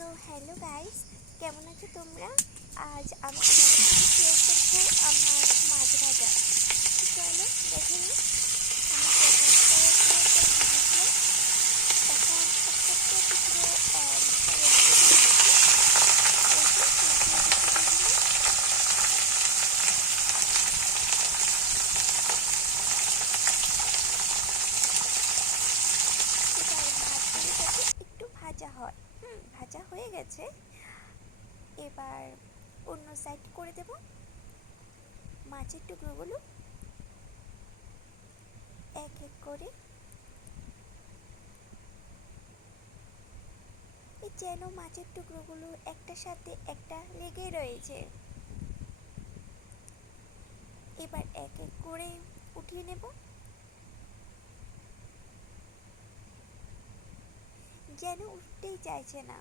So hello guys, কেমন আছো তোমরা? আজ আমি তোমাদের সাথে শেয়ার করবো আমার মাছ ভাজা। তো চলো দেখে নিই। আমি প্রথম কড়াইতে তেল দিয়ে দিয়েছিলাম। এখন একটা একটা টুকরো তেলের মধ্যে দিয়ে দিচ্ছি। এই যে পেঁয়াজ কুচি দিয়ে দিলাম। এবার মাছগুলো যাতে একটু ভাজা হয়। ভাজা হয়ে গেছে। এবার অন্য সাইড করে দেব। মাছের টুকরোগুলো এক এক করে যেন মাছের টুকরোগুলো একটার সাথে একটা লেগে রয়েছে। এবার এক এক করে উঠিয়ে নেব। যেন উঠতেই চাইছে না।